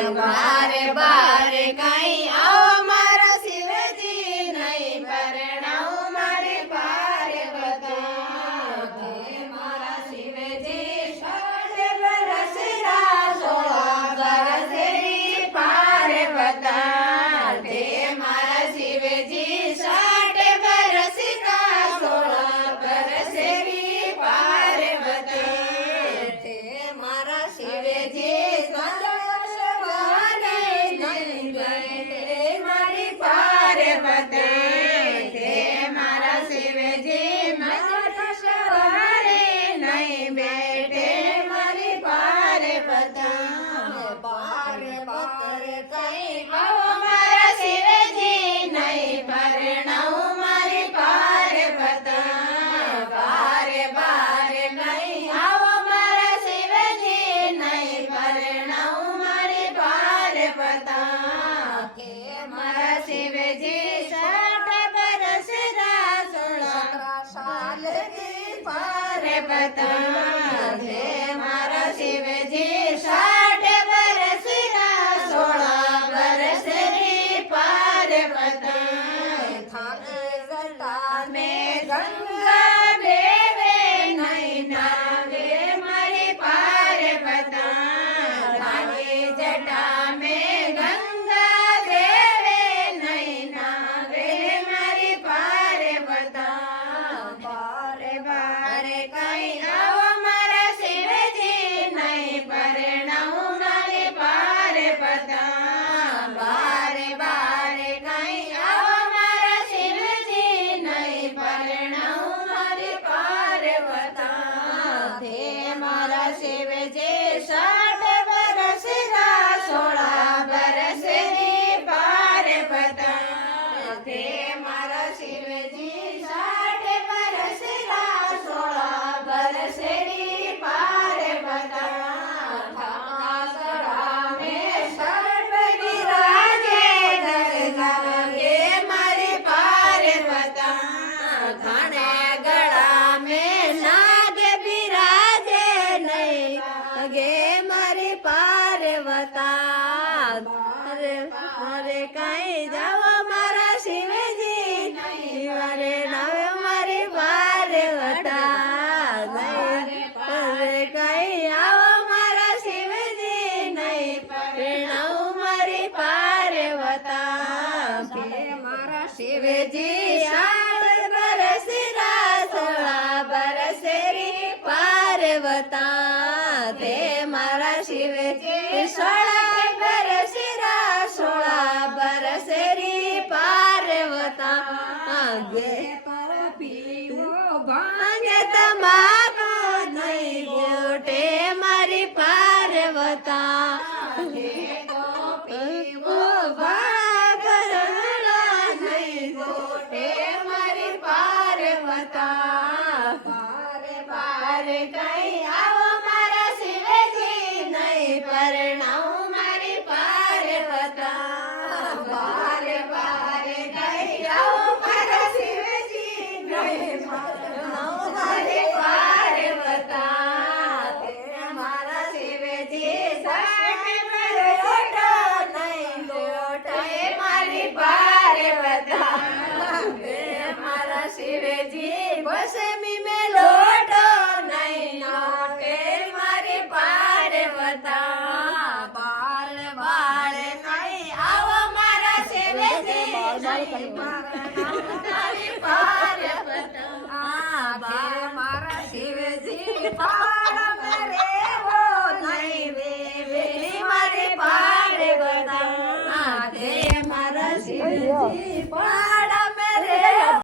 બારે બારે કઈ આવો મારા શિવજી નહીં પરણાવું મારી પાર્વતી મારા શિવજી 16 વર્ષ રા 16 વર્ષની પાર્વતી મારા શિવજી 16 વર્ષ રા 16 વર્ષની પાર્વતી મારા શિવજી મારા શિવજી 16 વર્ષ રા 16 વર્ષની પાર્વતી જટા મેં ગંગા બેવે નહીં નાવે મારી પાર્વતી જટા મેં ગંગા બેવે નહીં નાવે મારી પાર્વતી બારે બારે કઈ આવો મારા શિવજી નહીં પરણાવું મારી પાર્વતી બારે બારે કઈ આવો મારા શિવજી નહીં પરણાવું મારી પાર્વતી મારા શિવજી 16 વર્ષ રા 16 વર્ષની પાર્વતી મારા શિવજી 16 વર્ષ રા 16 વર્ષની મારે કઈ જાવો મારા શિવજી મારે નાવે મારી પાર્વતી મારે કઈ આવો મારા શિવજી નહીં પરણાવું મારી પાર્વતી મારા શિવજી 16 વર્ષ રા 16 વર્ષની પાર્વતી મારા શિવજી 16 વર્ષ રા 16 વર્ષની પાર્વતી ભાંગે તમાકુ નહીં ગોટે મારી પાર્વતી પીવો ભાગરણા નહીં ગોટે મારી પાર્વતી બારે બારે કઈ આવો મારા શિવજી નહીં પરણાવું મારી પાર્વતી બારે બારે કઈ આવો મારા શિવજી નહીં પરણાવું મારી પાર્વતી મારા શિવજી 16 વર્ષ નહીં લોટે મારી પાર્વતી મારા શિવજી બસમી મેં લોટો નહીં લોટે મારી પાર્વતી બાલ બાળ કઈ આવો મારા શિવજી મારી પાર્વતી મારા શિવજી પાડ મેરે હો નહીં બેલી મારી પાર્વતી મારા શિવજી